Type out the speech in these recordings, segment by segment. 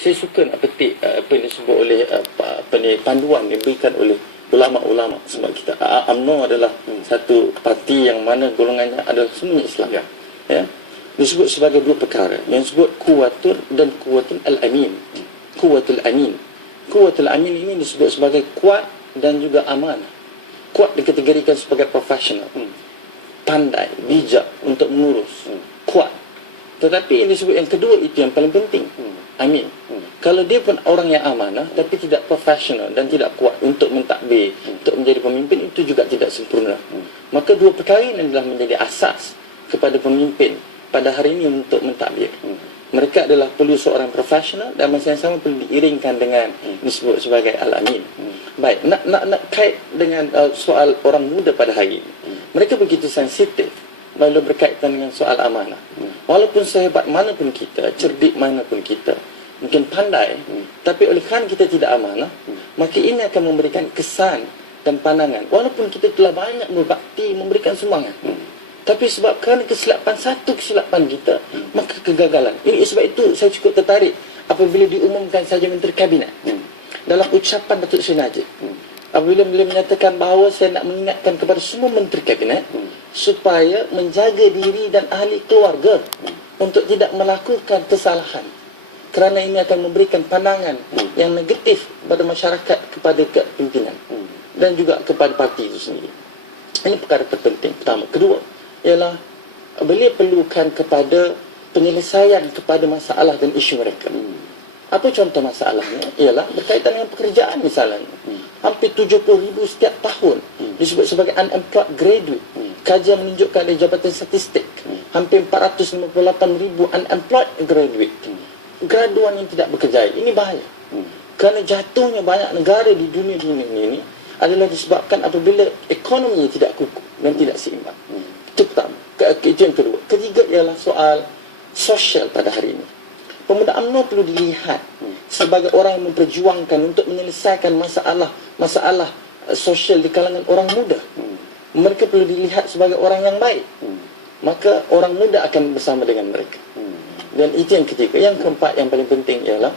saya suka nak petik apa yang disebut oleh panduan yang diberikan oleh ulama-ulama. Sebab kita UMNO adalah satu parti yang mana golongannya adalah semuanya Islam. Ya. Disebut sebagai dua perkara. Yang disebut kuwatul dan kuwatul al-amin. Kuwatul amin. Kuwatul amin ini disebut sebagai kuat dan juga amanah. Kuat dikategorikan sebagai profesional. Pandai, bijak untuk mengurus. Kuat. Tetapi yang disebut yang kedua itu yang paling penting. Amin. Kalau dia pun orang yang amanah tapi tidak profesional dan tidak kuat untuk mentadbir, untuk menjadi pemimpin, itu juga tidak sempurna. Maka dua perkara ini adalah menjadi asas kepada pemimpin pada hari ini untuk mentadbir. Mereka adalah perlu seorang profesional dan masa yang sama perlu diiringkan dengan disebut sebagai al-amin. Baik, nak kait dengan soal orang muda pada hari ini. Mereka begitu sensitif bila berkaitan dengan soal amanah. Walaupun sehebat mana pun kita, cerdik mana pun kita, mungkin pandai, tapi oleh kerana kita tidak amanah, maka ini akan memberikan kesan dan pandangan. Walaupun kita telah banyak berbakti, memberikan sumbangan, tapi sebab kerana satu kesilapan kita, maka kegagalan. Ini sebab itu saya cukup tertarik apabila diumumkan saja Menteri Kabinet. Dalam ucapan Datuk Seri Najib, apabila beliau menyatakan bahawa saya nak mengingatkan kepada semua Menteri Kabinet supaya menjaga diri dan ahli keluarga untuk tidak melakukan kesalahan, kerana ini akan memberikan pandangan yang negatif pada masyarakat, kepada kepimpinan dan juga kepada parti itu sendiri. Ini perkara terpenting pertama. Kedua ialah beliau perlukan kepada penyelesaian kepada masalah dan isu mereka. Apa contoh masalahnya? Ialah berkaitan dengan pekerjaan misalnya. Hampir 70,000 setiap tahun disebut sebagai unemployed graduate. Kajian menunjukkan dari Jabatan Statistik hampir 458,000 unemployed graduate. Graduan yang tidak bekerja. Ini bahaya. Kerana jatuhnya banyak negara di dunia ini adalah disebabkan apabila ekonominya tidak kukuh dan tidak seimbang. Itu pertama. Itu yang kedua. Ketiga ialah soal sosial pada hari ini. Pemuda UMNO perlu dilihat sebagai orang yang memperjuangkan untuk menyelesaikan masalah sosial di kalangan orang muda. Mereka perlu dilihat sebagai orang yang baik. Maka orang muda akan bersama dengan mereka. Dan itu yang ketiga. Yang keempat yang paling penting ialah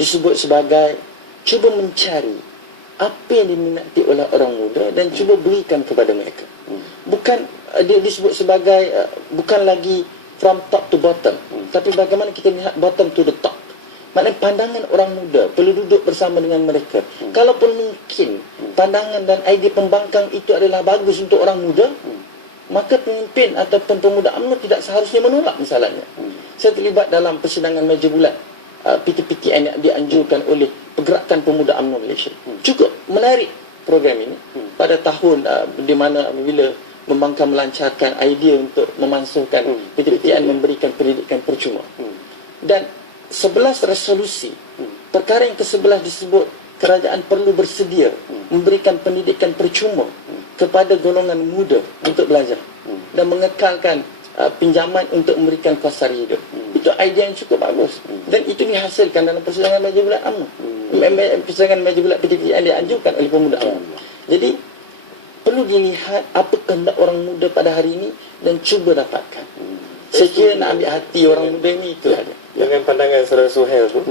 disebut sebagai cuba mencari apa yang diminati oleh orang muda dan cuba berikan kepada mereka. Bukan dia disebut sebagai bukan lagi from top to bottom, tapi bagaimana kita lihat bottom to the top. Maknanya pandangan orang muda perlu duduk bersama dengan mereka. Kalaupun mungkin pandangan dan idea pembangkang itu adalah bagus untuk orang muda, maka pemimpin ataupun pemuda UMNO tidak seharusnya menolak misalnya. Saya terlibat dalam persidangan meja bulat PTPTN yang dianjurkan oleh Pergerakan Pemuda UMNO Malaysia. Cukup menarik program ini pada tahun di mana apabila membangkang melancarkan idea untuk memansuhkan PTPTN memberikan pendidikan percuma. Dan 11 resolusi, perkara yang ke-11 disebut kerajaan perlu bersedia memberikan pendidikan percuma kepada golongan muda untuk belajar dan mengekalkan pinjaman untuk memberikan kos sara hidup. Itu idea yang cukup bagus dan itu dihasilkan dalam persidangan meja bulat UMNO. Persidangan meja bulat PTPTN dianjurkan oleh pemuda UMNO. Jadi perlu dilihat apa kehendak orang muda pada hari ini dan cuba dapatkan. Saya kira nak ambil hati orang muda ini itu saja. Dengan pandangan Saudara Suhail tu,